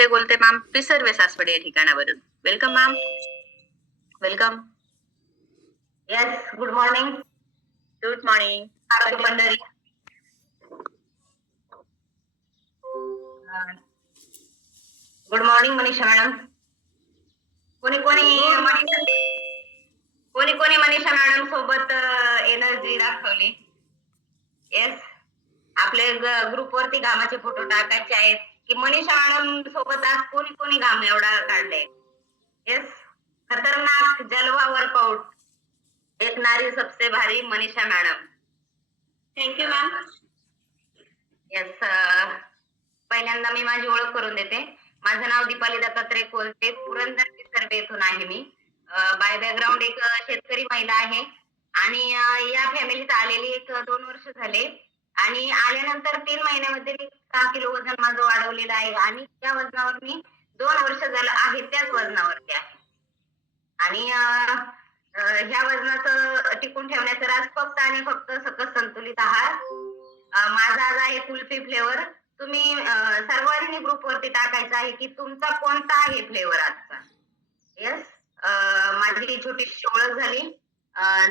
ते बोलते मॅम पिसर्वे सासवड या ठिकाणावरून. Welcome ma'am. Welcome. Yes, good morning. Good morning. Arogya Pandhari. Good morning Manisha madam. कोणी मनीषा मॅडम सोबत एनर्जी दाखवली. येस, आपले ग्रुप वरती घामाचे फोटो टाकायचे आहेत की मनीषा मॅडम सोबत आज कोणी घाम एवढा काढले. येस, खतरनाक जलवा वर्कआउट, एक नारी सबसे भारी Manisha madam. Thank you ma'am. Yes, पहिल्यांदा मी माझी ओळख करून देते. माझं नाव दीपाली दत्तात्रय कोलते, पुरंदर पिसर्वे येथून आहे मी. बाय बॅकग्राऊंड एक शेतकरी महिला आहे आणि या फॅमिलीत आलेली 1-2 वर्ष झाले आणि आल्यानंतर 3 महिन्यामध्ये मी 6 किलो वजन माझं वाढवलेलं आहे आणि त्या वजनावर मी 2 वर्ष झालं आहे त्याच वजनावरती आहे. आणि ह्या वजनाचं टिकून ठेवण्याचं राज फक्त आणि फक्त सकस संतुलित आहार. माझा आज आहे कुल्फी फ्लेवर. तुम्ही सर्वांनी ग्रुप वरती टाकायचं आहे की तुमचा कोणता आहे फ्लेवर आजचा. येस, माझी छोटीशी ओळख झाली.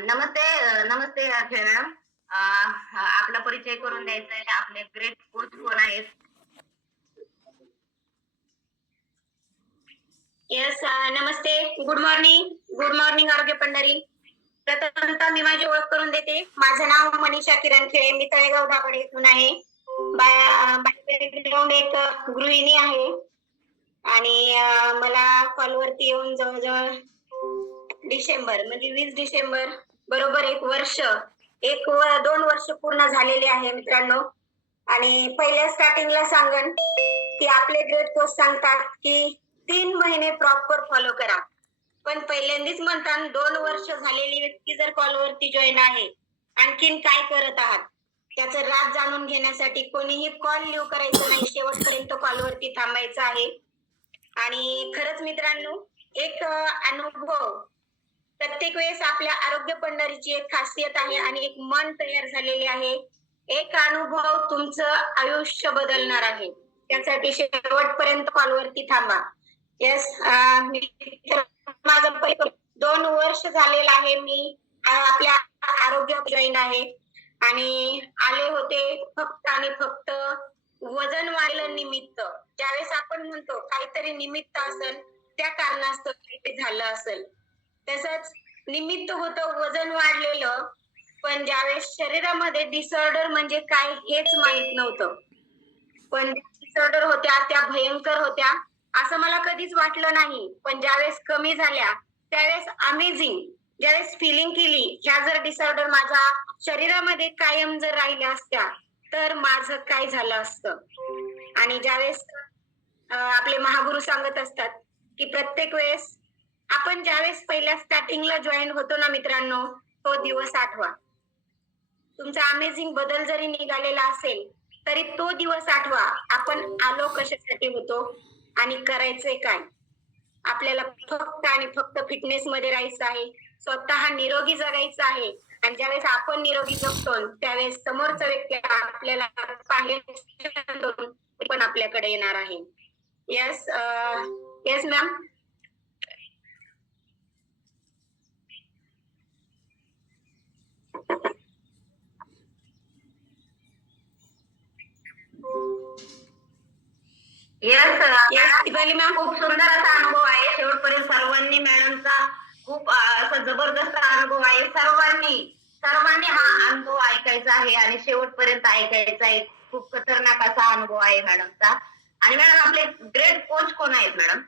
नमस्ते अक्षय मॅडम. आपला परिचय करून द्यायचा आहे. आपले ग्रेट कोच कोण आहेत? येस, नमस्ते, गुड मॉर्निंग आरोग्य पंढरी. प्रथमतः मी माझी ओळख करून देते. माझं नाव मनीषा किरण खेळे, मी तळेगाव दाभाडे येथून आहे. बॅकग्राऊंड एक गृहिणी आहे आणि मला कॉलवरती येऊन जवळजवळ डिसेंबर म्हणजे 20 डिसेंबर बरोबर 2 वर्ष पूर्ण झालेले आहे मित्रांनो. आणि पहिल्या स्टार्टिंगला सांगन की आपले ग्रेट कोच सांगतात की 3 महिने प्रॉपर फॉलो करा. पण पहिल्यांदाच म्हणतात 2 वर्ष झालेली व्यक्ती जर कॉलवरती जॉईन आहे, आणखीन काय करत आहात त्याचं राज जाणून घेण्यासाठी कोणीही कॉल लिव्ह करायचं नाही, शेवटपर्यंत कॉलवरती थांबायचं आहे. आणि खरंच मित्रांनो, एक अनुभव प्रत्येक वेळेस आपल्या आरोग्य पंढरीची एक खासियत आहे आणि एक मन तयार झालेले आहे. एक अनुभव तुमचं आयुष्य बदलणार आहे, त्यासाठी शेवटपर्यंत कॉलवरती थांबा. येस, माझं 2 वर्ष झालेलं आहे. मी आपल्या आरोग्य जॉईन आहे आणि आले होते फक्त आणि फक्त वजन वाढलं निमित्त. ज्यावेळेस आपण म्हणतो काहीतरी निमित्त असेल, त्या कारणास्तव ते झालं असेल. तसंच निमित्त होतं वजन वाढलेलं, पण ज्यावेळेस शरीरामध्ये डिसऑर्डर म्हणजे काय हेच माहित नव्हतं. पण डिसऑर्डर होत्या त्या भयंकर होत्या असं मला कधीच वाटलं नाही. पण ज्यावेळेस कमी झाल्या त्यावेळेस अमेझिंग ज्यावेळेस फिलिंग केली, ह्या जर डिसऑर्डर माझ्या शरीरामध्ये कायम जर राहिल्या असत्या तर माझं काय झालं असतं. आणि ज्यावेळेस आपले महागुरु सांगत असतात की प्रत्येक वेळेस आपण ज्यावेळेस पहिल्या स्टार्टिंगला जॉईन होतो ना मित्रांनो, तो दिवस आठवा. तुमचा अमेझिंग बदल जरी निघालेला असेल तरी तो दिवस आठवा. आपण आलो कशासाठी होतो आणि करायचंय काय. आपल्याला फक्त आणि फक्त फिटनेस मध्ये राहायचं आहे, स्वतः निरोगी जगायचं आहे. आणि ज्यावेळेस आपण निरोगी जगतो त्यावेळेस समोरचा व्यक्ती आपल्याला पण आपल्याकडे येणार आहे. Yes, yes ma'am. Yes ma'am, खूप सुंदर असा अनुभव आहे. शेवटपर्यंत सर्वांनी मॅडमचा खूप असा जबरदस्त अनुभव आहे. सर्वांनी हा अनुभव ऐकायचा आहे आणि शेवटपर्यंत ऐकायचा आहे. खूप खतरनाक असा अनुभव आहे मॅडमचा. आणि मॅडम आपले ग्रेट कोच कोण आहेत मॅडम?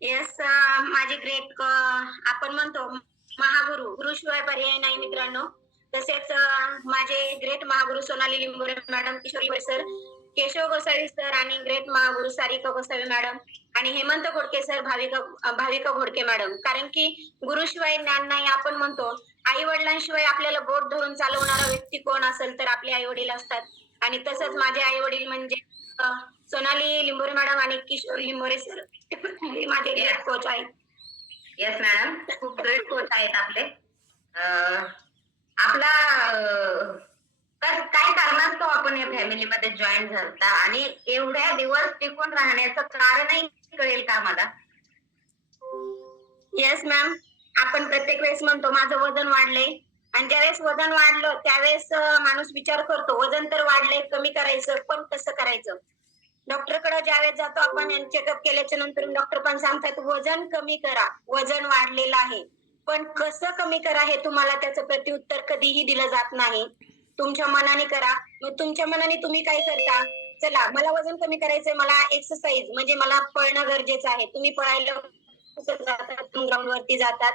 येस, माझे ग्रेट आपण म्हणतो महागुरु, गुरुशिवाय पर्याय नाही मित्रांनो. तसेच माझे ग्रेट महागुरु Sonali Limbore madam, Kishori sir, Keshav Gosavi sir आणि ग्रेट महागुरु सारिका गोसावी मॅडम आणि हेमंत घोडके सर, भाविका घोडके मॅडम. कारण की गुरुशिवाय ज्ञान नाही आपण म्हणतो. आई वडिलांशिवाय आपल्याला बोट धरून चालवणारा व्यक्ती कोण असेल तर आपले आई वडील असतात. आणि तसंच माझे आई वडील म्हणजे सोनाली लिंबोरे मॅडम आणि किशोर लिंबोरे सर हे माझे ग्रेट कोच आहेत. येस मॅडम, खूप ग्रेट कोच आहेत आपले. आपला काय कारणास्तव आपण या फॅमिलीमध्ये जॉईन झालता आणि एवढ्या दिवस टिकून राहण्याचं कारणही कळेल का मला? येस मॅम, आपण प्रत्येक वेळेस म्हणतो माझं वजन वाढलंय, आणि ज्यावेळेस वजन वाढलं त्यावेळेस माणूस विचार करतो वजन तर वाढलंय, कमी करायचं, पण कसं करायचं? डॉक्टरकडे ज्यावेळेस जातो आपण आणि चेकअप केल्याच्या नंतर डॉक्टर पण सांगतात वजन कमी करा, वजन वाढलेलं आहे, पण कसं कमी करा हे तुम्हाला त्याचं प्रत्युत्तर कधीही दिलं जात नाही. तुमच्या मनाने करा. मग तुमच्या मनाने तुम्ही काय करता? चला मला वजन कमी करायचंय, मला एक्सरसाइज म्हणजे मला पळणं गरजेचं आहे. तुम्ही पळायला कुठं जातात? ग्राउंड वरती जातात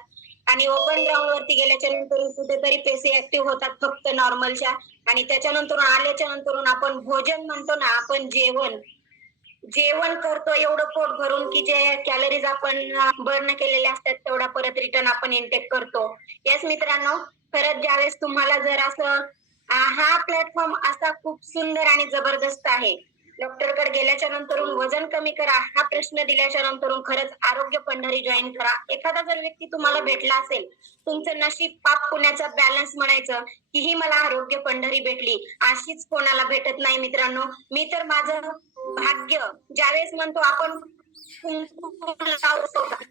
आणि ओपन ग्राउंड वरती गेल्याच्या नंतर कुठेतरी पेशी ऍक्टिव्ह होतात फक्त नॉर्मलच्या, आणि त्याच्यानंतर आल्याच्या नंतर आपण भोजन म्हणतो ना, आपण जेवण जेवण करतो एवढं पोट भरून की जे कॅलरीज आपण बर्न केलेले असतात तेवढा परत रिटर्न आपण इनटेक करतो. येस मित्रांनो, खरंच ज्यावेळेस तुम्हाला जर असं हा प्लॅटफॉर्म असा खूप सुंदर आणि जबरदस्त आहे. डॉक्टरकडे गेल्याच्या नंतर वजन कमी करा हा प्रश्न दिल्याच्या नंतर खरंच आरोग्य पंढरी जॉईन करा. एखादा जर व्यक्ती तुम्हाला भेटला असेल, तुमचं नशीब पाप पुण्याचा बॅलन्स म्हणायचं की ही मला आरोग्य पंढरी भेटली, अशीच कोणाला भेटत नाही मित्रांनो. मी तर माझं भाग्य ज्यावेळेस म्हणतो आपण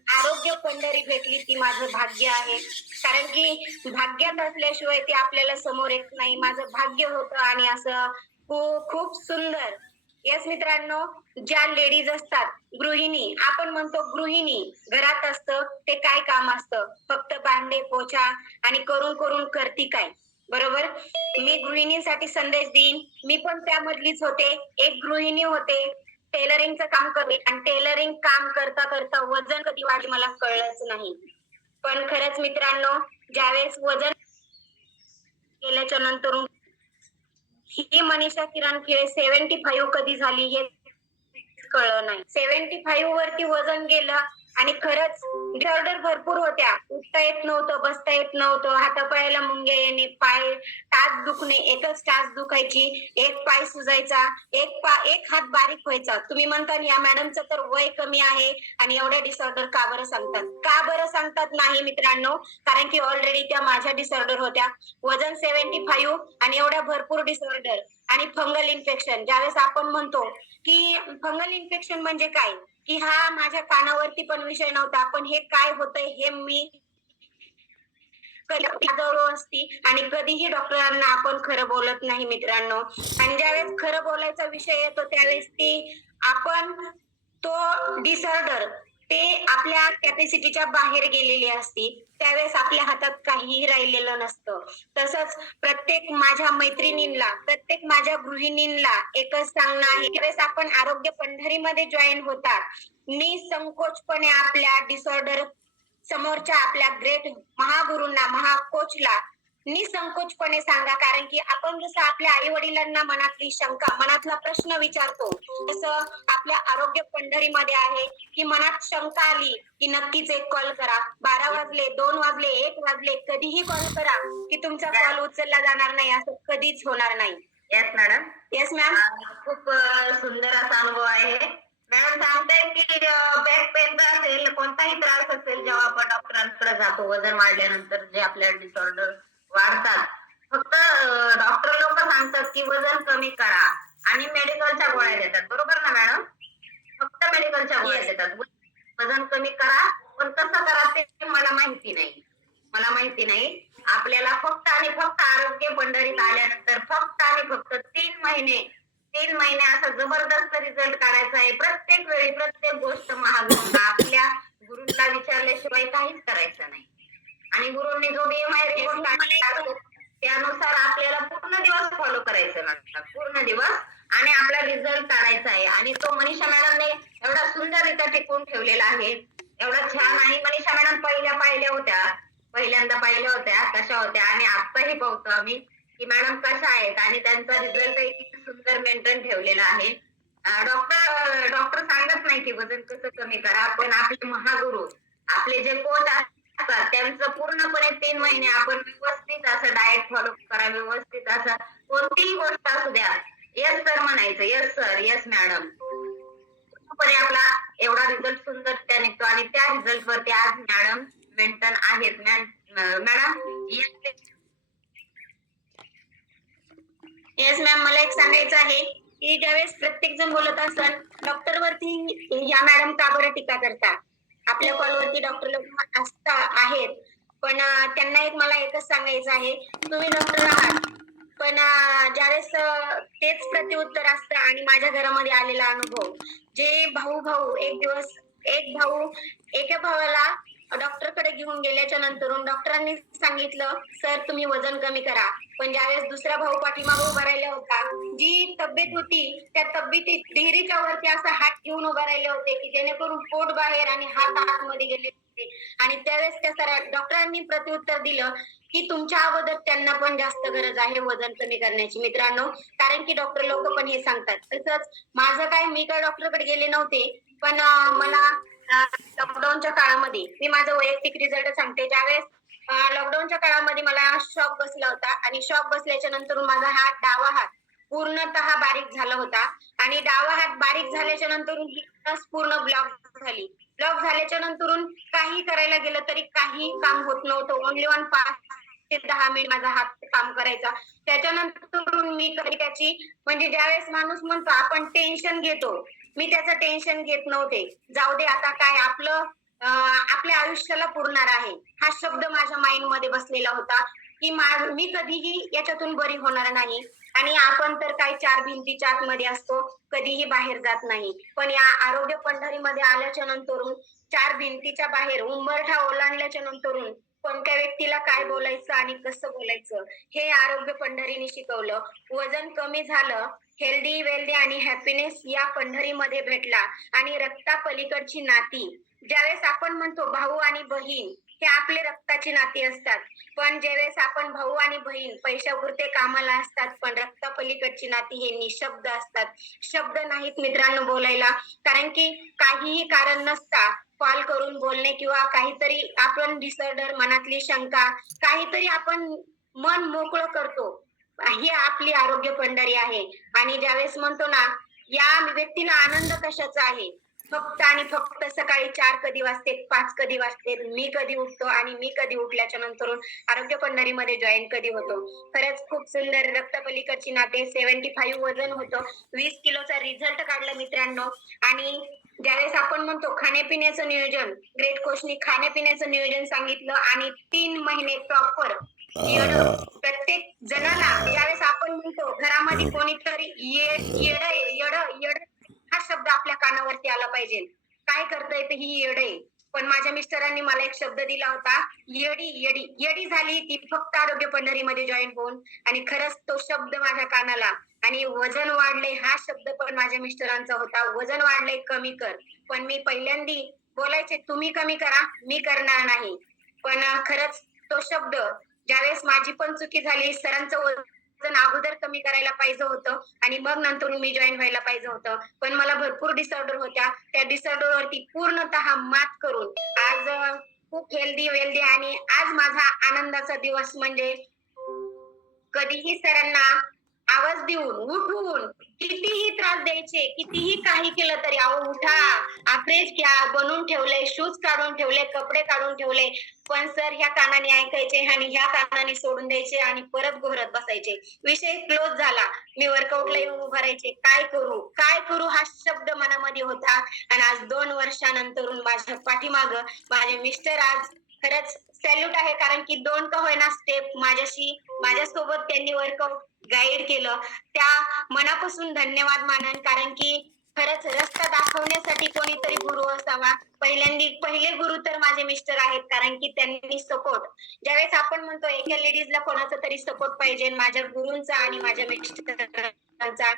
आरोग्य पंढरी भेटली ती माझं भाग्य आहे, कारण की भाग्यात असल्याशिवाय ती आपल्याला समोर येत नाही. माझं भाग्य होतं आणि असं खूप खूप सुंदर. येस मित्रांनो, ज्या लेडीज असतात गृहिणी, आपण म्हणतो गृहिणी घरात असतं ते काय काम असतं? फक्त भांडे पोछा आणि करून करून करती काय, बरोबर? मी गृहिणींसाठी संदेश देईन, मी पण त्यामधलीच होते, एक गृहिणी होते. टेलरिंगचं काम करते आणि टेलरिंग काम करता करता वजन कधी वाढले मला कळलंच नाही. पण खरंच मित्रांनो, ज्यावेळेस वजन केल्याच्या नंतर ही मनीषा किरण खेळ 75 कधी झाली हे कळलं नाही. 75 वरती वजन गेलं आणि खरंच डिसऑर्डर भरपूर होत्या. उठता येत नव्हतं, बसता येत नव्हतं, हातापायाला मुंग्या येणे, पाय टाच दुखणे, एकच टाच दुखायची, एक पाय सुजायचा, एक हात बारीक व्हायचा. तुम्ही म्हणता या मॅडमचं तर वय कमी आहे आणि एवढ्या डिसऑर्डर का बरं सांगतात? का बरं सांगतात नाही मित्रांनो, कारण की ऑलरेडी त्या माझ्या डिसऑर्डर होत्या. वजन 75 आणि एवढ्या भरपूर डिसऑर्डर आणि फंगल इन्फेक्शन. ज्यावेळेस आपण म्हणतो की फंगल इन्फेक्शन म्हणजे काय, की हा माझ्या कानावरती पण विषय नव्हता, पण हे काय होतंय हे मी जवळ असती आणि कधीही डॉक्टरांना आपण खरं बोलत नाही मित्रांनो. आणि ज्यावेळेस खरं बोलायचा विषय येतो त्यावेळेस ती आपण तो डिसऑर्डर ते आपल्या कॅपॅसिटीच्या बाहेर गेलेली असती, त्यावेळेस आपल्या हातात काहीही राहिलेलं नसतं. तसंच प्रत्येक माझ्या मैत्रिणींना, प्रत्येक माझ्या गृहिणींना एकच सांगणं आहे, त्यावेळेस आपण आरोग्य पंढरीमध्ये जॉईन होतात, निसंकोचपणे आपल्या डिसऑर्डर समोरच्या आपल्या ग्रेट महागुरूंना, महाकोचला निसंकोचपणे सांगा. कारण की आपण जसं आपल्या आई वडिलांना मनातली शंका, मनातला प्रश्न विचारतो, तसं आपल्या आरोग्य पंढरीमध्ये आहे की मनात शंका आली की नक्कीच एक कॉल करा. 12 वाजले, 2 वाजले, 1 वाजले, कधीही कॉल करा की तुमचा कॉल उचलला जाणार नाही, असं कधीच होणार नाही. Yes madam. Yes ma'am. खूप सुंदर असा अनुभव आहे. मॅडम सांगताय की बॅक पेनचा असेल, कोणताही त्रास असेल, जेव्हा आपण डॉक्टरांकडे जातो वजन वाढल्यानंतर जे आपल्या डिसऑर्डर वाढतात, फक्त डॉक्टर लोक सांगतात की वजन कमी करा आणि मेडिकलच्या गोळ्या देतात, बरोबर ना मॅडम? फक्त मेडिकलच्या गोळ्या देतात. वजन कमी करा, पण कसं करा ते मला माहिती नाही. आपल्याला फक्त आणि फक्त आरोग्य पंढरीत आल्यानंतर फक्त आणि फक्त 3 महिने असा जबरदस्त रिझल्ट काढायचा आहे. प्रत्येक वेळी प्रत्येक गोष्ट महागुरूंना, आपल्या गुरूंना विचारल्याशिवाय काहीच करायचं नाही. आणि गुरूंनी जो BMI रिपोर्ट काढला त्यानुसार आपल्याला पूर्ण दिवस फॉलो करायचं लागतं, पूर्ण दिवस, आणि आपला रिझल्ट काढायचा आहे. आणि तो मनीषा मॅडमने एवढा सुंदररित्या टिकवून ठेवलेला आहे, एवढा छान. आणि मनीषा मॅडम पहिल्यांदा पाहिल्या होत्या कशा होत्या आणि आताही पाहतो आम्ही की मॅडम कशा आहेत आणि त्यांचा रिझल्ट किती सुंदर मेंटेन ठेवलेला आहे. डॉक्टर सांगत नाही की वजन कसं कमी करा, पण आपले महागुरु, आपले जे कोच असतात त्यांचं पूर्णपणे 3 महिने आपण व्यवस्थित असं डाएट फॉलो करा, व्यवस्थित असं कोणतीही गोष्ट असू द्या, येस सर म्हणायचं, येस सर, येस मॅडम, पूर्णपणे आपला एवढा रिझल्ट सुंदर त्या निघतो. आणि त्या रिझल्ट वरती आज मॅडम मेंटेन आहेत. मॅडम येस मॅम, मला एक सांगायचं आहे की ज्यावेळेस प्रत्येक जण बोलत असतात डॉक्टर वरती, या मॅडम का बरं टीका करता? आपल्या कॉलवरती डॉक्टर लोक असता आहेत, पण त्यांना एक मला एकच सांगायचं आहे, तुम्ही डॉक्टर आहात, पण ज्यावेळेस तेच प्रत्युत्तर असतं. आणि माझ्या घरामध्ये आलेला अनुभव, जे भाऊ भाऊ एक दिवस, एक भाऊ एका भावाला डॉक्टरकडे घेऊन गेल्याच्या नंतरून डॉक्टरांनी सांगितलं, सर तुम्ही वजन कमी करा. पण ज्यावेळेस दुसरा भाऊ पाठीमागे उभा राहिला होता, जी तब्येत होती त्या तब्येतीत विहिरीच्या वरती असा हात घेऊन उभा राहिले होते की जेणेकरून पोट बाहेर आणि हात आतमध्ये गेले होते. आणि त्यावेळेस त्या डॉक्टरांनी प्रत्युत्तर दिलं की तुमच्या अगोदर त्यांना पण जास्त गरज आहे वजन कमी करण्याची मित्रांनो, कारण की डॉक्टर लोक पण हे सांगतात. तसंच माझं काय, मी काय डॉक्टरकडे गेले नव्हते, पण मला लॉकडाऊनच्या काळामध्ये, मी माझा वैयक्तिक रिझल्ट सांगते, ज्यावेळेस लॉकडाऊनच्या काळामध्ये मला शॉक बसला होता आणि शॉक बसल्याच्या नंतर माझा हात, डावा हात पूर्णतः बारीक झाला होता. आणि डावा हात बारीक झाल्याच्या नंतर ही नस पूर्ण ब्लॉक झाली. ब्लॉक झाल्याच्या नंतर काही करायला गेलं तरी काही काम होत नव्हतं. ओनली 5 ते 10 मिनिट माझा हात काम करायचा. त्याच्यानंतर मी कधी त्याची, म्हणजे ज्यावेळेस माणूस म्हणतो आपण टेन्शन घेतो, मी त्याचं टेन्शन घेत नव्हते. जाऊ दे आता काय, आपलं आपल्या आयुष्याला पुरणार आहे, हा शब्द माझ्या माइंड मध्ये बसलेला होता की मी कधीही याच्यातून बरी होणार नाही. आणि आपण तर काही 4 भिंतीच्या आतमध्ये असतो, कधीही बाहेर जात नाही. पण या आरोग्य पंढरीमध्ये आल्याच्या नंतरून, 4 भिंतीच्या बाहेर उंबरठा ओलांडल्याच्या नंतरून कोणत्या व्यक्तीला काय बोलायचं आणि कसं बोलायचं हे आरोग्य पंढरीने शिकवलं. वजन कमी झालं, हेल्दी वेल्दी आणि हॅपीनेस या पंढरीमध्ये भेटला. आणि रक्ता पलीकडची नाती, ज्यावेळेस आपण म्हणतो भाऊ आणि बहीण हे आपले रक्ताची नाती असतात, पण ज्यावेळेस आपण भाऊ आणि बहीण पैशापुरते कामाला असतात, पण रक्ता पलीकडची नाती हे निशब्द असतात. शब्द नाहीत मित्रांनो बोलायला, कारण की काहीही कारण नसता कॉल करून बोलणे किंवा काहीतरी आपण डिसऑर्डर, मनातली शंका, काहीतरी आपण मन मोकळं करतो. ही आपली आरोग्य पंढरी आहे. आणि ज्यावेळेस म्हणतो ना, या व्यक्तीला आनंद कशाचा आहे, फक्त आणि फक्त सकाळी 4 कधी वाजते, 5 कधी वाजते, मी कधी उठतो आणि मी कधी उठल्याच्या नंतर आरोग्य पंढरीमध्ये जॉईन कधी होतो. खरंच खूप सुंदर. रक्तपलीकडची नाते, 75 वजन होतं, 20 किलोचा रिझल्ट काढला मित्रांनो. आणि ज्यावेळेस आपण म्हणतो खाण्यापिण्याचं नियोजन, ग्रेट कोचनी खाण्यापिण्याचं नियोजन सांगितलं आणि 3 महिने प्रॉपर येड, प्रत्येक जणाला ज्यावेळेस आपण म्हणतो घरामध्ये कोणीतरी येड येड येड हा शब्द आपल्या कानावरती आला पाहिजे. काय करता येते ही येड आहे. पण माझ्या मिस्टरांनी मला एक शब्द दिला होता, येडी येडी येडी झाली ती फक्त आरोग्य पंढरीमध्ये जॉईन होऊन. आणि खरंच तो शब्द माझ्या कानाला. आणि वजन वाढले हा शब्द पण माझ्या मिस्टरांचा होता, वजन वाढले कमी कर. पण मी पहिल्यांदी बोलायचे तुम्ही कमी करा, मी करणार नाही. पण खरंच तो शब्द, ज्यावेळेस माझी पण चुकी झाली, सरांचं वजन अगोदर कमी करायला पाहिजे होतं आणि मग नंतर मी जॉईन व्हायला पाहिजे होतं. पण मला भरपूर डिसऑर्डर होत्या, त्या डिसऑर्डर वरती पूर्णतः मात करून आज खूप हेल्दी वेल्दी. आणि आज माझा आनंदाचा दिवस म्हणजे कधीही सरांना आवाज देऊन उठून कितीही त्रास द्यायचे, कितीही काही केलं तरी अहो उठा, फ्रेश घ्या, बनवून ठेवले, शूज काढून ठेवले, कपडे काढून ठेवले, पण सर ह्या कानाने ऐकायचे आणि ह्या कानाने सोडून द्यायचे आणि परत घोरत बसायचे. विषय क्लोज झाला. मी वर्कआउटला येऊन उभा राहायचे, काय करू काय करू हा शब्द मनामध्ये होता. आणि आज 2 वर्षानंतर माझ्या पाठीमाग माझे मिस्टर आज खरंच सॅल्यूट आहे, कारण की 2 का होईना स्टेप माझ्यासोबत त्यांनी वर्कआउट गाईड केलं. त्या मनापासून धन्यवाद मानन, कारण की खरंच रस्ता दाखवण्यासाठी कोणीतरी गुरु असावा. पहिले गुरु तर माझे मिस्टर आहेत, कारण की त्यांनी सपोर्ट, ज्यावेळेस आपण म्हणतो एका लेडीजला कोणाचा तरी सपोर्ट पाहिजे, माझ्या गुरूंचा आणि माझ्या मिस्टरांचा,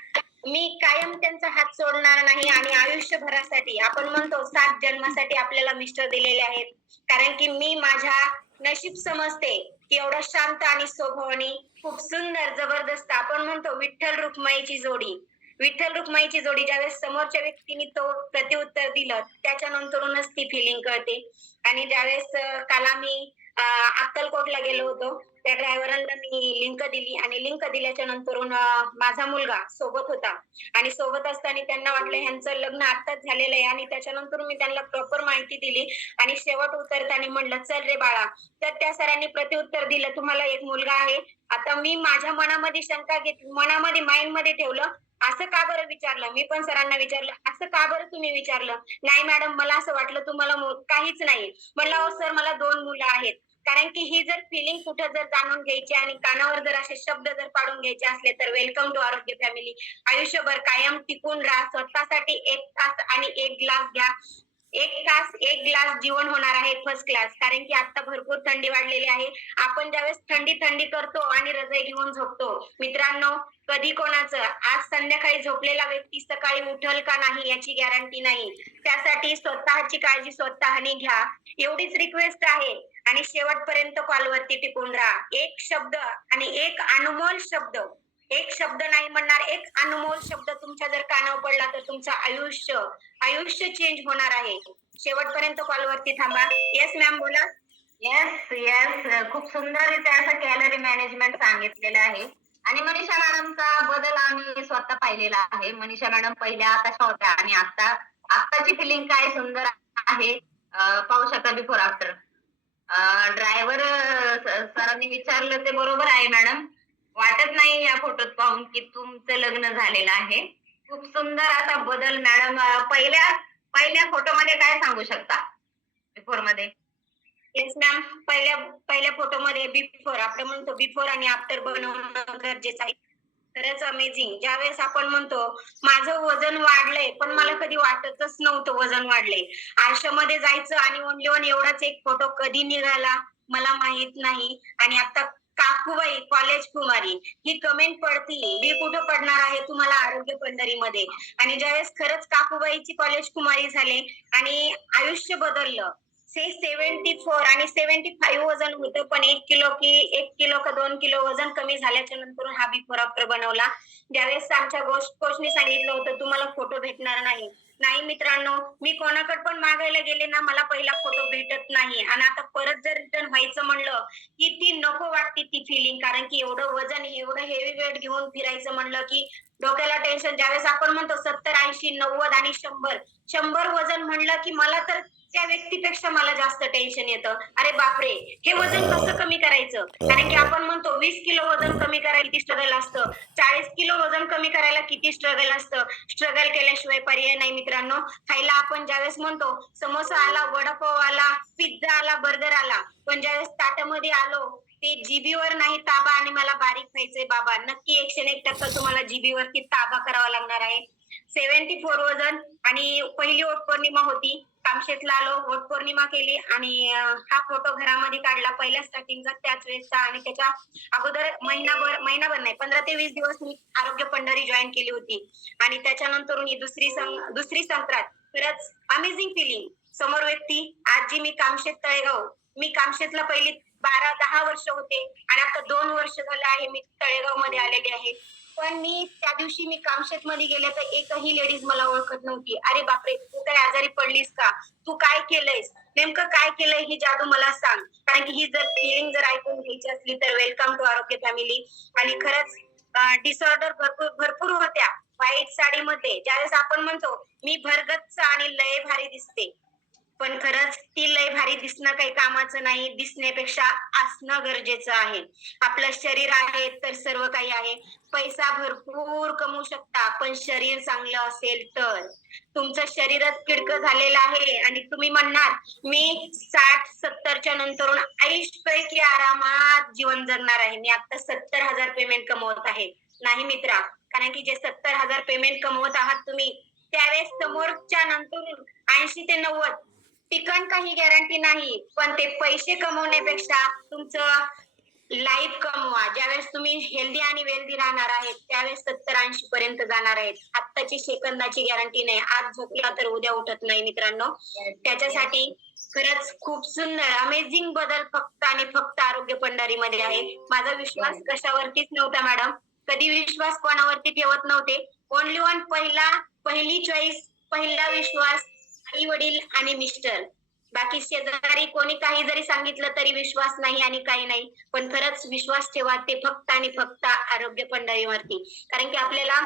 मी कायम त्यांचा हात सोडणार नाही. आणि आयुष्यभरासाठी आपण म्हणतो 7 जन्मासाठी आपल्याला मिस्टर दिलेले आहेत, कारण की मी माझ्या नशीब समजते की एवढं शांत आणि स्वभावाने खूप सुंदर जबरदस्त, आपण म्हणतो विठ्ठल रुक्माईची जोडी, विठ्ठल रुक्माईची जोडी ज्यावेळेस समोरच्या व्यक्तीने तो प्रत्युत्तर दिलं त्याच्यानंतरूनच ती फिलिंग कळते. आणि ज्यावेळेस काल आम्ही अक्कलकोटला गेलो होतो, त्या ड्रायव्हरांना मी लिंक दिली आणि लिंक दिल्याच्या नंतरून माझा मुलगा सोबत होता आणि सोबत असताना त्यांना वाटलं ह्यांचं लग्न आत्ताच झालेलं आहे आणि त्याच्यानंतर मी त्यांना प्रॉपर माहिती दिली आणि शेवट उतरताना म्हणलं चल रे बाळा. तर त्या सरांनी प्रत्युत्तर दिलं तुम्हाला एक मुलगा आहे. आता मी माझ्या मनामध्ये शंका घेतली, मनामध्ये माइंड मध्ये ठेवलं, असं का बरं विचारलं. मी पण सरांना विचारलं असं का बरं तुम्ही विचारलं. नाही मॅडम मला असं वाटलं तुम्हाला काहीच नाही. म्हणलं हो सर मला 2 मुलं आहेत. कारण की ही जर फिलिंग कुठं जर जाणून घ्यायची आणि कानावर जर असे शब्द जर पाडून घ्यायचे असले तर वेलकम टू आरोग्य फॅमिली. आयुष्यभर कायम टिकून राहा. स्वतःसाठी 1 तास आणि 1 ग्लास घ्या. 1 तास 1 ग्लास जीवन होणार आहे फर्स्ट क्लास. कारण की आता भरपूर थंडी वाढलेली आहे. आपण ज्यावेळेस थंडी थंडी करतो आणि रजाई घेऊन झोपतो मित्रांनो, कधी कोणाचं आज संध्याकाळी झोपलेला व्यक्ती सकाळी उठल का नाही याची गॅरंटी नाही. त्यासाठी स्वतःची काळजी स्वतःने घ्या एवढीच रिक्वेस्ट आहे. आणि शेवटपर्यंत कॉलवरती टिकून राहा. एक शब्द आणि एक अनमोल शब्द, एक शब्द नाही म्हणणार, एक अनमोल शब्द तुमच्या जर कानावर पडला तर तुमचं आयुष्य चेंज होणार आहे. शेवटपर्यंत कॉलवरती थांबा. येस मॅम बोला. येस येस, खूप सुंदररित्या असं कॅलरी मॅनेजमेंट सांगितलेलं आहे. आणि मनीषा मॅडमचा बदल आम्ही स्वतः पाहिलेला आहे. मनीषा मॅडम पहिल्या कशा होत्या आणि आताची फिलिंग काय सुंदर आहे. पाहू शकता बिफोर आफ्टर. ड्रायव्हर सरांनी विचारलं ते बरोबर आहे मॅडम. वाटत नाही या फोटोत पाहून की तुमचं लग्न झालेलं आहे. खूप सुंदर असा बदल मॅडम. पहिल्या पहिल्या फोटोमध्ये काय सांगू शकता बिफोर मध्ये? Yes ma'am. पहिल्या फोटोमध्ये बिफोर, आपण म्हणतो बिफोर आणि आफ्टर बनवणं गरजेचं आहे. खरंच अमेझिंग. ज्यावेळेस आपण म्हणतो माझं वजन वाढलंय पण मला कधी वाटतच नव्हतं वजन वाढलंय. आयुष्यामध्ये जायचं आणि ओनली वन एवढाच एक फोटो कधी निघाला मला माहित नाही. आणि आता काकूबाई कॉलेज कुमारी ही कमेंट पडती, ही कुठं पडणार आहे तुम्हाला आरोग्य पंढरीमध्ये. आणि ज्यावेळेस खरंच काकूबाईची कॉलेज कुमारी झाले आणि आयुष्य बदललं. 74 आणि 75 वजन होतं पण 1 किलो का 2 किलो वजन कमी झाल्याच्या नंतर हा बिफोर आफ्टर बनवला. ज्यावेळेस आमच्या कोचने सांगितलं होतं तुम्हाला फोटो भेटणार नाही. नाही मित्रांनो, मी कोणाकडे पण मागायला गेले ना मला पहिला फोटो भेटत नाही. आणि आता परत जर रिटर्न व्हायचं म्हणलं की ती नको वाटते ती फिलिंग. कारण की एवढं वजन एवढं हेवी वेट घेऊन फिरायचं म्हणलं की डोक्याला टेन्शन. ज्यावेळेस आपण म्हणतो 70, 80, 90 आणि 100 वजन म्हणलं की मला तर त्या व्यक्तीपेक्षा मला जास्त टेन्शन येतं. अरे बापरे, हे वजन कसं कमी करायचं. कारण की आपण म्हणतो 20 किलो वजन कमी करायला किती स्ट्रगल असतं, 40 किलो वजन कमी करायला किती स्ट्रगल असतं. स्ट्रगल केल्याशिवाय पर्याय नाही मित्रांनो. खायला आपण ज्यावेळेस म्हणतो समोसा आला, वडापाव आला, पिझ्झा आला, बर्गर आला, पण ज्यावेळेस ताटामध्ये आलो ते जिभीवर नाही ताबा आणि मला बारीक खायचंय बाबा. नक्की 101% तुम्हाला जिभीवरती ताबा करावा लागणार आहे. 74 वजन आणि पहिली वट पौर्णिमा होती. कामशेतला आलो, वट पौर्णिमा केली आणि हा फोटो घरामध्ये काढला पहिल्या स्टार्टिंगचा त्याच वेळेसचा. आणि त्याच्या अगोदर महिनाभर नाही 15 ते 20 दिवस मी आरोग्य पंढरी जॉईन केली होती. आणि त्याच्यानंतर ही दुसरी संक्रांत. खरंच अमेझिंग फिलिंग. समोर व्यक्ती आजी, मी कामशेत तळेगाव, मी कामशेतला पहिली 12-10 वर्ष होते आणि आता 2 वर्ष झालं आहे मी तळेगाव मध्ये आलेले आहे. पण मी त्या दिवशी मी कामशेत मध्ये गेले तर एकही लेडीज मला ओळखत नव्हती. अरे बापरे, तू काय आजारी पडलीस का, तू काय केलंयस, नेमकं काय केलंय ही जादू मला सांग. कारण की ही जर फिलिंग जर ऐकून घ्यायची असली तर वेलकम टू आरोग्य फॅमिली. आणि खरंच डिसऑर्डर भरपूर होत्या व्हाईट साडीमध्ये. ज्यावेळेस आपण म्हणतो मी भरगच्च आणि लय भारी दिसते, पण खरंच ती लय भारी दिसणं काही कामाचं नाही. दिसण्यापेक्षा असणं गरजेचं आहे. आपलं शरीर आहे तर सर्व काही आहे. पैसा भरपूर कमवू शकता पण शरीर चांगलं असेल तर. तुमचं शरीरच किडकं झालेलं आहे आणि तुम्ही म्हणणार मी 60-70च्या नंतरून ऐशपैकी आरामात जीवन जगणार आहे, मी आता 70,000 पेमेंट कमवत आहे. नाही मित्रा, कारण की जे 70,000 पेमेंट कमवत आहात तुम्ही त्यावेळेस समोरच्या नंतर 80 ते 90 टिकण काही गॅरंटी नाही. पण ते पैसे कमवण्यापेक्षा तुमचं लाईफ कमवा. ज्यावेळेस तुम्ही हेल्दी आणि वेल्दी राहणार आहेत त्यावेळेस 70-80 पर्यंत जाणार आहेत. आत्ताची सेकंदाची गॅरंटी नाही. आज झोपला तर उद्या उठत नाही मित्रांनो. त्याच्यासाठी खरंच खूप सुंदर अमेझिंग बदल फक्त आणि फक्त आरोग्य पंढरीमध्ये आहे. माझा विश्वास कशावरतीच नव्हता मॅडम, कधी विश्वास कोणावरती ठेवत नव्हते. ओनली वन पहिली चॉईस, पहिला विश्वास आई वडील आणि मिस्टर. बाकी शेजारी कोणी काही जरी सांगितलं तरी विश्वास नाही आणि काही नाही. पण खरंच विश्वास ठेवा ते फक्त आणि फक्त आरोग्य पंढरीवरती. कारण की आपल्याला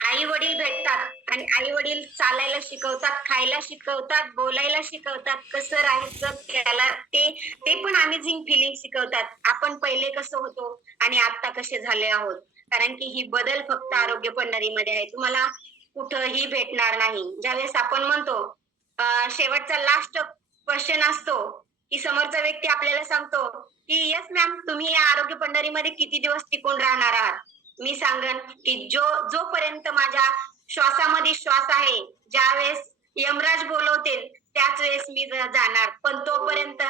आई-वडील भेटतात आणि आई-वडील चालायला शिकवतात, खायला शिकवतात, बोलायला शिकवतात, कसं राहायचं त्याला ते ते पण अमेझिंग फिलिंग शिकवतात. आपण पहिले कसं होतो आणि आता कसे झाले आहोत. कारण की ही बदल फक्त आरोग्य पंढरीमध्ये आहे. तुम्हाला कुठंही भेटणार नाही. ज्यावेळेस आपण म्हणतो शेवटचा लास्ट क्वेश्चन असतो, की समोरचा व्यक्ती आपल्याला सांगतो, की "येस मॅम, तुम्ही या आरोग्य पंढरीमध्ये किती दिवस टिकून राहणार आहात?" मी सांगेन, की जोपर्यंत माझ्या श्वासामध्ये श्वास आहे, ज्यावेळेस यमराज बोलवतील त्याच वेळेस मी जाणार. पण तोपर्यंत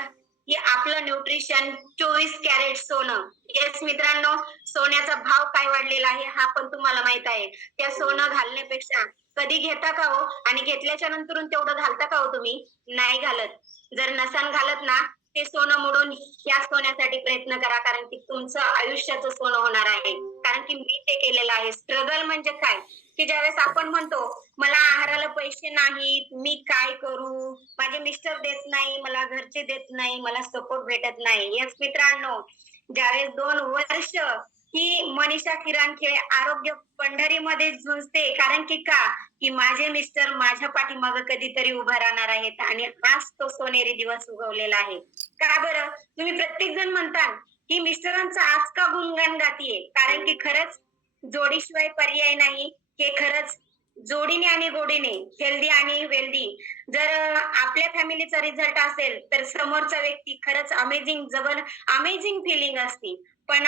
हे आपलं न्यूट्रिशन 24 कॅरेट सोनं. येस मित्रांनो, सोन्याचा भाव काय वाढलेला आहे हा पण तुम्हाला माहित आहे. त्या सोनं घालण्यापेक्षा कधी घेता का हो? आणि घेतल्याच्या नंतरून तेवढं घालता का हो तुम्ही? नाही घालत. जर नसाल घालत ना, ते सोनं मोडून ह्या सोन्यासाठी प्रयत्न करा. कारण की तुमचं आयुष्याचं सोनं होणार आहे. कारण की मी ते केलेलं आहे. स्ट्रगल म्हणजे काय? की ज्यावेळेस आपण म्हणतो, मला आहाराला पैसे नाहीत, मी काय करू? माझे मिस्टर देत नाही, मला घरचे देत नाही, मला सपोर्ट भेटत नाही. येस मित्रांनो, ज्यावेळेस 2 वर्ष ही मनीषा किरणखे आरोग्य पंढरीमध्ये झुंजते. कारण की का? की माझे मिस्टर माझ्या पाठीमागे कधीतरी उभा राहणार आहेत आणि आज तो सोनेरी दिवस उगवलेला आहे. का बरं? तुम्ही प्रत्येक जण म्हणता, की मिस्टरांचं आज का गुणगान गातीये? कारण की खरंच जोडीशिवाय पर्याय नाही. हे खरंच जोडीने आणि गोडीने, हेल्दी आणि वेल्दी जर आपल्या फॅमिलीचा रिझल्ट असेल, तर समोरचा व्यक्ती खरंच अमेझिंग फिलिंग असते. पण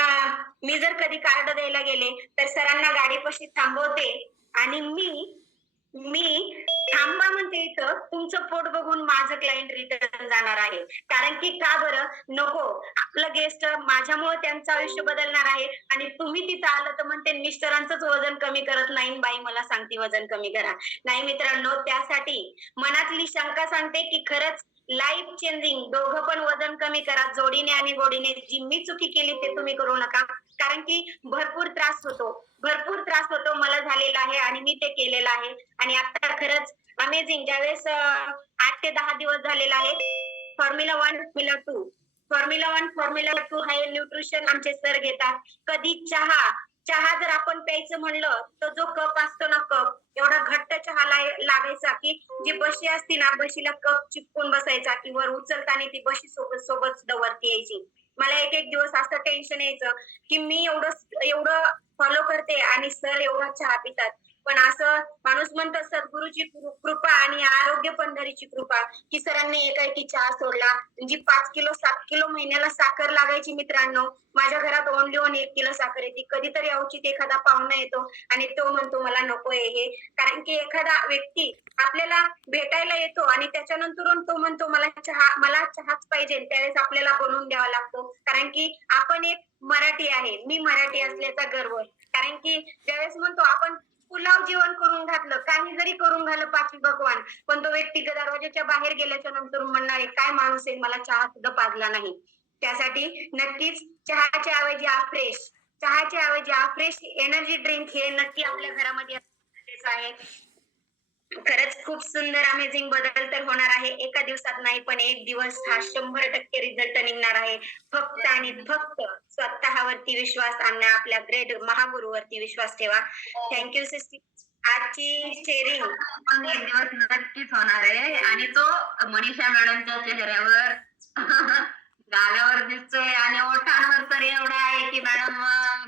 मी जर कधी कार्ड द्यायला गेले, तर सरांना गाडीपाशी थांबवते आणि मी मी थांबा म्हणते इथं, तुमचं पोट बघून माझं क्लायंट रिटर्न जाणार आहे. कारण की का बरं? नको. आपलं गेस्ट माझ्यामुळे त्यांचं आयुष्य बदलणार आहे आणि तुम्ही तिथं आलं तर म्हणते मिस्टरांचंच वजन कमी करत नाही बाई मला सांगते वजन कमी करा. नाही मित्रांनो, त्यासाठी मनातली शंका सांगते की खरंच लाईफ चेंजिंग दोघं पण वजन कमी करा जोडीने आणि गोडीने. जी मी चुकी केली ते तुम्ही करू नका. कारण की भरपूर त्रास होतो. भरपूर त्रास होतो. मला झालेला आहे आणि मी ते केलेलं आहे. आणि आता खरंच अमेझिंग ज्यावेळेस 8 ते 10 दिवस झालेला आहे. Formula 1, formula 2. फॉर्म्युला 1, फॉर्म्युला 2 हे न्यूट्रिशन आमचे सर घेतात. कधी चहा, चहा जर आपण प्यायचं म्हणलं, तर जो कप असतो ना कप, एवढा घट्ट चहा लागायचा की जी बशी असती ना, बशीला कप चिपकून बसायचा की वर उचलताना ती बशी सोबत सोबत सुद्धा वरती यायची. मला एक एक दिवस असं टेन्शन यायचं की मी एवढं एवढं फॉलो करते आणि सर एवढा चहा पितात. पण असं माणूस म्हणतो सद्गुरूची कृपा आणि आरोग्य पंढरीची कृपा की सरांनी एकाएकी चहा सोडला. जी 5 किलो 7 किलो महिन्याला साखर लागायची मित्रांनो, माझ्या घरात ओनली 1 किलो साखर येते. कधीतरी अवचित एखादा पाहुणा येतो आणि तो म्हणतो मला नकोय हे. कारण की एखादा व्यक्ती आपल्याला भेटायला येतो आणि त्याच्यानंतरून तो म्हणतो मला चहाच पाहिजे. त्यावेळेस आपल्याला बनवून द्यावा लागतो. कारण की आपण एक मराठी आहे. मी मराठी असल्याचा गर्व. कारण की ज्यावेळेस म्हणतो आपण पुलाव जेवण करून घातलं, काही जरी करून घातलं पाची भगवान, पण तो व्यक्ती दरवाजाच्या बाहेर गेल्याच्या नंतर म्हणणार आहे काय माणूस आहे मला चहा सुद्धा पाजला नाही. त्यासाठी नक्कीच चहाच्या ऐवजी फ्रेश चहाच्या ऐवजी फ्रेश एनर्जी ड्रिंक हे नक्की आपल्या घरामध्ये असणं गरजेचं आहे. खरंच खूप सुंदर अमेझिंग बदल तर होणार आहे. एका दिवसात नाही, पण एक दिवस हा 100% रिझल्ट निघणार आहे. फक्त आणि फक्त स्वतःवरती विश्वास आणि आपल्या ग्रेट महागुरूवरती विश्वास ठेवा. Thank you sister. आजची शेअरिंग पण एक दिवस नक्कीच होणार आहे आणि तो मनीषा मॅडमच्या चेहऱ्यावर गालावर दिसतोय आणि ओठांवर तर एवढा आहे की मॅडम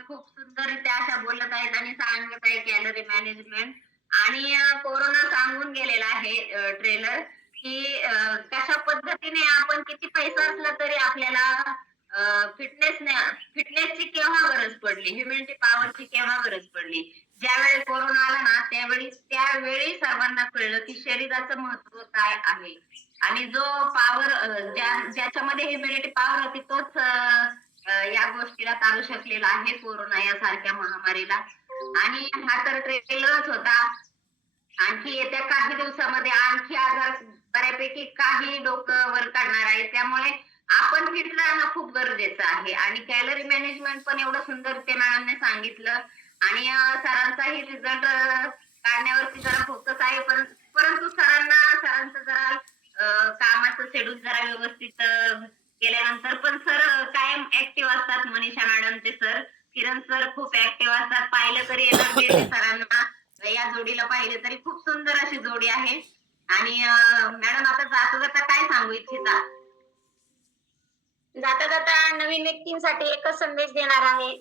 खूप सुंदररित्या अशा बोलत आहेत आणि सांगत आहे कॅलरी मॅनेजमेंट आणि कोरोना सांगून गेलेला आहे ट्रेलर की कशा पद्धतीने आपण किती पैसा असला तरी आपल्याला फिटनेसची केव्हा गरज पडली, ह्युमिनिटी पॉवरची केव्हा गरज पडली. ज्यावेळी कोरोना आला ना त्यावेळी सर्वांना कळलं की शरीराचं महत्व काय आहे आणि जो पॉवर ज्याच्यामध्ये ह्युमिनिटी पॉवर होती तोच या गोष्टीला तारू शकलेला आहे कोरोना यासारख्या महामारीला. आणि हा तर ट्रेलरच होता. आणखी येत्या काही दिवसामध्ये आणखी आजार बऱ्यापैकी काही डोकं वर काढणार आहे. त्यामुळे आपण फिट राहणं खूप गरजेचं आहे आणि कॅलरी मॅनेजमेंट पण एवढं सुंदर ते मॅडमने सांगितलं आणि सरांचाही रिझल्ट काढण्यावरती जरा फोकस आहे. परंतु सरांचं जरा शेड्यूल जरा व्यवस्थित केल्यानंतर पण सर कायम ऍक्टिव्ह असतात. मनीषा मॅडमचे सर, किरण सर खूप ऍक्टिव्ह असतात. पाहिलं तरी एनर्जी येते सरांना. या जोडीला पाहिलं तरी खूप सुंदर अशी जोडी आहे. आणि मॅडम आता जाता जाता काय सांगू इच्छिता? जाता जाता नवीन व्यक्तींसाठी एकच संदेश देणार आहे.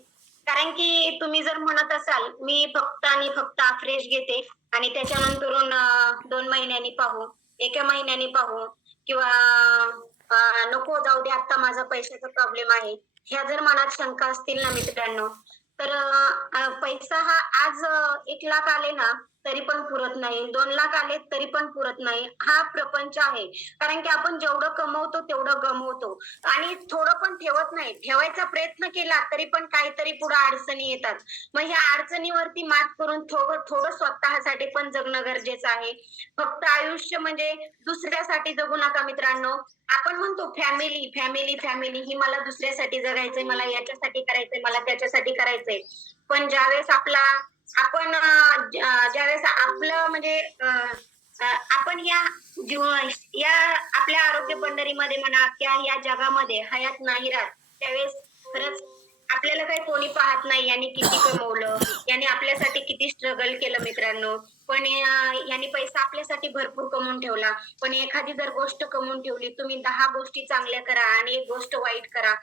कारण की तुम्ही जर म्हणत असाल मी फक्त आणि फक्त फ्रेश घेते आणि त्याच्यानंतरून 2 महिन्यांनी पाहू, 1 महिन्याने पाहू किंवा नको जाऊ दे आता माझा पैशाचा प्रॉब्लेम आहे. ह्या जर मनात शंका असतील ना मित्रांनो, तर पैसा हा आज 1 लाख आले ना तरी पण पुरत नाही, 2 लाख आले तरी पण पुरत नाही. हा प्रपंच आहे. कारण की आपण जेवढं कमवतो तेवढं गमवतो आणि थोडं पण ठेवत नाही. ठेवायचा प्रयत्न केला तरी पण काहीतरी पुढे अडचणी येतात. मग ह्या अडचणीवरती मात करून थोडं थोडं स्वतःसाठी पण जगणं गरजेचं आहे. फक्त आयुष्य म्हणजे दुसऱ्यासाठी जगू नका मित्रांनो. आपण म्हणतो फॅमिली फॅमिली फॅमिली, ही मला दुसऱ्यासाठी जगायचंय, मला याच्यासाठी करायचंय, मला त्याच्यासाठी करायचंय. पण ज्यावेळेस आपण ज्यावेळेस आपलं म्हणजे आपण या आपल्या आरोग्य पंढरीमध्ये म्हणा किंवा या जगामध्ये हयात नाही राहत, त्यावेळेस खरंच आपल्याला काही कोणी पाहत नाही यांनी किती कमवलं, यांनी आपल्यासाठी किती स्ट्रगल केलं मित्रांनो. पण यांनी पैसा आपल्यासाठी भरपूर कमवून ठेवला. पण एखादी जर गोष्ट कमवून ठेवली, तुम्ही 10 गोष्टी चांगल्या करा आणि 1 गोष्ट वाईट करा,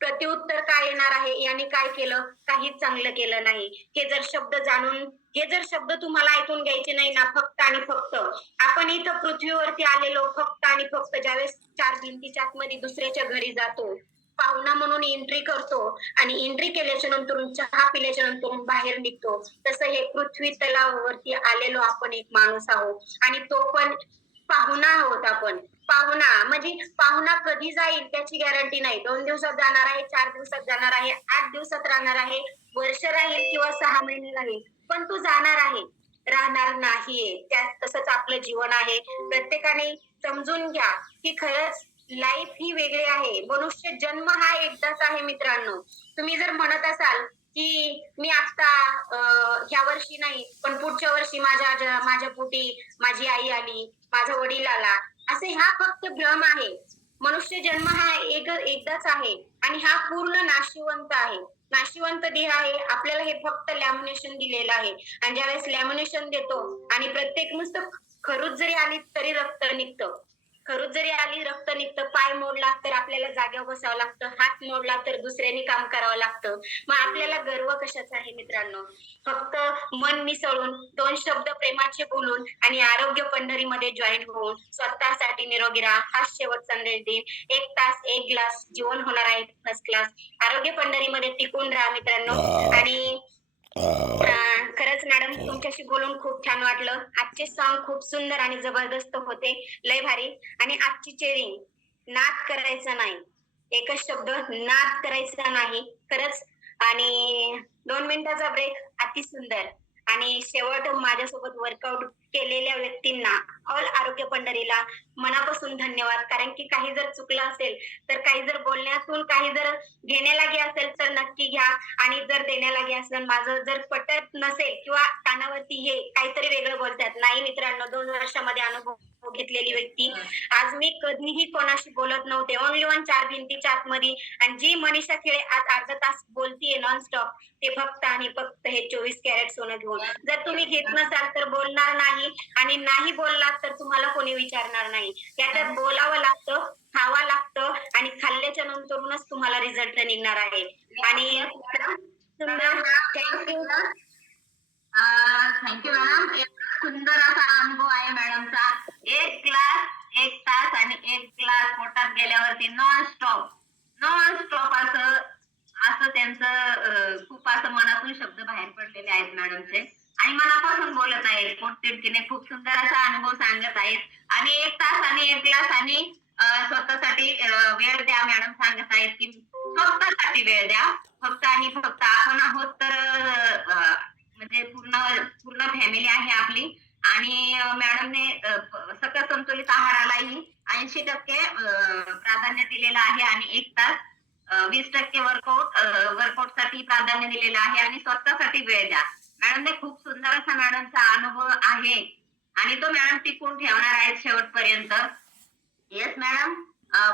प्रत्युत्तर काय येणार आहे, याने काय केलं, काहीच चांगलं केलं नाही. हे जर शब्द तुम्हाला ऐकून घ्यायचे नाही ना, फक्त आणि फक्त आपण इथं पृथ्वीवरती आलेलो फक्त आणि फक्त ज्यावेळेस 4 भिंतीच्या आतमध्ये दुसऱ्याच्या घरी जातो, पाहुणा म्हणून एंट्री करतो आणि एंट्री केल्याच्या नंतर चहा पिल्याच्या नंतर बाहेर निघतो, तसं हे पृथ्वी तलावावरती आलेलो आपण एक माणूस आहोत आणि तो पण पाहुणा आहोत आपण. पाहुणा म्हणजे पाहुणा कधी जाईल त्याची गॅरंटी नाही. 2 दिवसात जाणार आहे, 4 दिवसात जाणार आहे, 8 दिवसात राहणार आहे, वर्ष राहील किंवा 6 महिने राहील, पण तो जाणार आहे, राहणार नाहीये. तसंच आपलं जीवन आहे. प्रत्येकाने समजून घ्या की खरंच लाईफ ही वेगळी आहे. मनुष्य जन्म हा एकदाच आहे मित्रांनो. तुम्ही जर म्हणत असाल की मी आता ह्या वर्षी नाही पण पुढच्या वर्षी माझ्या पोटी माझी आई आली, माझा वडील आला, असे हा फक्त भ्रम आहे. मनुष्य जन्म हा एकदाच आहे आणि हा पूर्ण नाशिवंत आहे. नाशिवंत देह आहे. आपल्याला हे फक्त लॅमिनेशन दिलेलं आहे आणि ज्यावेळेस लॅमिनेशन देतो आणि प्रत्येक नुसतं खरूच जरी आली तरी रक्त निघतं. खरूच जरी आली रक्त निघतं. पाय मोडला तर आपल्याला जागेवर बसावं लागतं, हात मोडला तर दुसऱ्याने काम करावं लागतं. मग आपल्याला गर्व कशाचा आहे मित्रांनो? फक्त मन मिसळून 2 शब्द प्रेमाचे बोलून आणि आरोग्य पंढरीमध्ये जॉईन होऊन स्वतःसाठी निरोगी राहा, हा शेवट संदेश देईन. 1 तास 1 ग्लास जीवन होणार आहे फर्स्ट क्लास. आरोग्य पंढरीमध्ये टिकून राहा मित्रांनो. आणि खरंच मॅडम तुमच्याशी बोलून खूप छान वाटलं. आजचे सॉन्ग खूप सुंदर आणि जबरदस्त होते, लय भारी. आणि आजची चेअरिंग, नाद करायचा नाही, एकच शब्द, नाद करायचा नाही खरंच. आणि 2 मिनिटाचा ब्रेक अति सुंदर. आणि शेवट माझ्यासोबत वर्कआउट केलेल्या व्यक्तींना, ऑल आरोग्य पंढरीला मनापासून धन्यवाद. कारण की काही जर चुकलं असेल तर काही जर बोलण्यातून काही जर घेण्यालागी असेल तर नक्की घ्या आणि जर देण्यालागी असेल, माझं जर पटत नसेल किंवा कानावरती हे काहीतरी वेगळं बोलतात, नाही मित्रांनो, 2 वर्षामध्ये अनुभव घेतलेली व्यक्ती, आज मी कधीही कोणाशी बोलत नव्हते, ओनली 4 भिंतीच्या आतमध्ये. आणि जी मनीषा खेळे आज अर्धा तास बोलतीये नॉनस्टॉप, ते फक्त आणि फक्त हे 24 कॅरेट सोनं घेऊन. जर तुम्ही घेत नसाल तर बोलणार नाही आणि नाही बोललात तर तुम्हाला कोणी विचारणार नाही. याच्यात बोलावं लागतं, खावं लागतं आणि खाल्ल्याच्या नंतरूनच तुम्हाला रिझल्ट निघणार आहे. आणि थँक्यू. Thank you madam. एक सुंदर असा अनुभव आहे मॅडमचा. 1 ग्लास 1 तास आणि 1 ग्लास पोटात गेल्यावरती नॉन स्टॉप असं असं त्यांचं खूप असं मनातून शब्द बाहेर पडलेले आहेत मॅडमचे आणि मनापासून बोलत आहेत. पोटतिडकीने खूप सुंदर असा अनुभव सांगत आहेत. आणि 1 तास आणि 1 ग्लास आणि स्वतःसाठी वेळ द्या. मॅडम सांगत आहेत की स्वतःसाठी वेळ द्या. फक्त आणि फक्त आपण आहोत तर म्हणजे पूर्ण पूर्ण फॅमिली आहे आपली. आणि मॅडमने सकस संतुलित आहारालाही 80% प्राधान्य दिलेलं आहे आणि 1 तास 20% वर्कआउटसाठी प्राधान्य दिलेलं आहे आणि स्वतःसाठी वेळ द्या. मॅडमने खूप सुंदर असा मॅडमचा अनुभव आहे आणि तो मॅडम टिकून ठेवणार आहेत शेवटपर्यंत. येस मॅडम,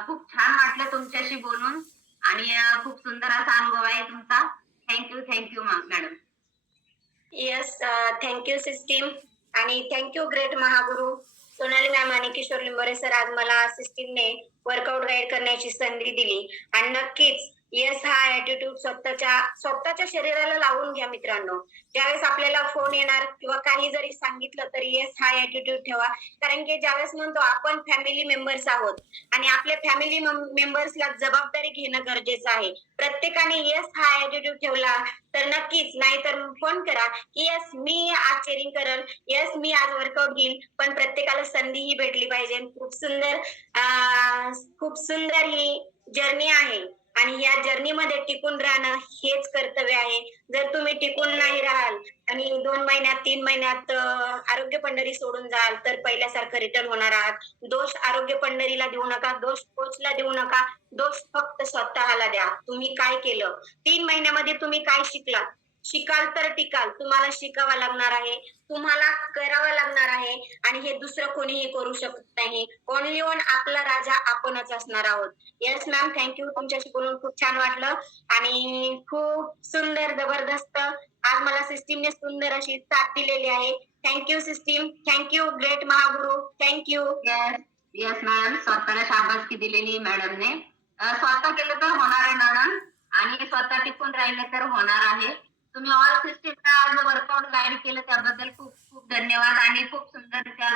खूप छान वाटलं तुमच्याशी बोलून आणि खूप सुंदर असा अनुभव आहे तुमचा. Thank you madam. Yes, thank you system आणि थँक्यू ग्रेट महागुरु सोनाली मॅम आणि किशोर लिंबोरे सर. आज मला सिस्टीमने वर्कआउट गाईड करण्याची संधी दिली आणि नक्कीच येस हा ऍटिट्यूड स्वतःच्या शरीराला लावून घ्या मित्रांनो. ज्यावेळेस आपल्याला फोन येणार किंवा काही जरी सांगितलं तर येस हा ऍटिट्यूड ठेवा. कारण की ज्यावेळेस म्हणतो आपण फॅमिली मेंबर्स आहोत आणि आपल्या फॅमिली मेंबर्सला जबाबदारी घेणं गरजेचं आहे. प्रत्येकाने येस हा ऍटिट्यूड ठेवला तर नक्कीच, नाहीतर फोन करा की येस मी आज चेअरिंग करल, येस मी आज वर्कआउट घेईल, पण प्रत्येकाला संधी ही भेटली पाहिजे. खूप सुंदर ही जर्नी आहे आणि या जर्नीमध्ये टिकून राहणं हेच कर्तव्य आहे. जर तुम्ही टिकून नाही राहाल आणि 2 महिन्यात 3 महिन्यात आरोग्य पंढरी सोडून जाल तर पहिल्यासारखं रिटर्न होणार आहात. दोष आरोग्य पंढरीला देऊ नका, दोष कोचला देऊ नका, दोष फक्त स्वतःला द्या. तुम्ही काय केलं, 3 महिन्यामध्ये तुम्ही काय शिकाल तर टिकाल. तुम्हाला शिकावं लागणार आहे, तुम्हाला करावं लागणार आहे आणि हे दुसरं कोणीही करू शकत नाही. ओनली वन आपला राजा आपणच असणार आहोत. Yes ma'am, thank you. तुमच्याशी बोलून खूप छान वाटलं आणि खूप सुंदर जबरदस्त आज मला सिस्टीमने सुंदर अशी साथ दिलेली आहे. Thank you system, thank you great Mahaguru, thank you. Yes yes madam, स्वतःला शाबासकी दिलेली मॅडमने. स्वतः केलं तर होणार आहे मॅडम आणि स्वतः टिकून राहिले तर होणार आहे. तुम्ही ऑल सिस्टीमला आज वर्कआउट गाईड केलं त्याबद्दल खूप खूप धन्यवाद आणि खूप सुंदररित्या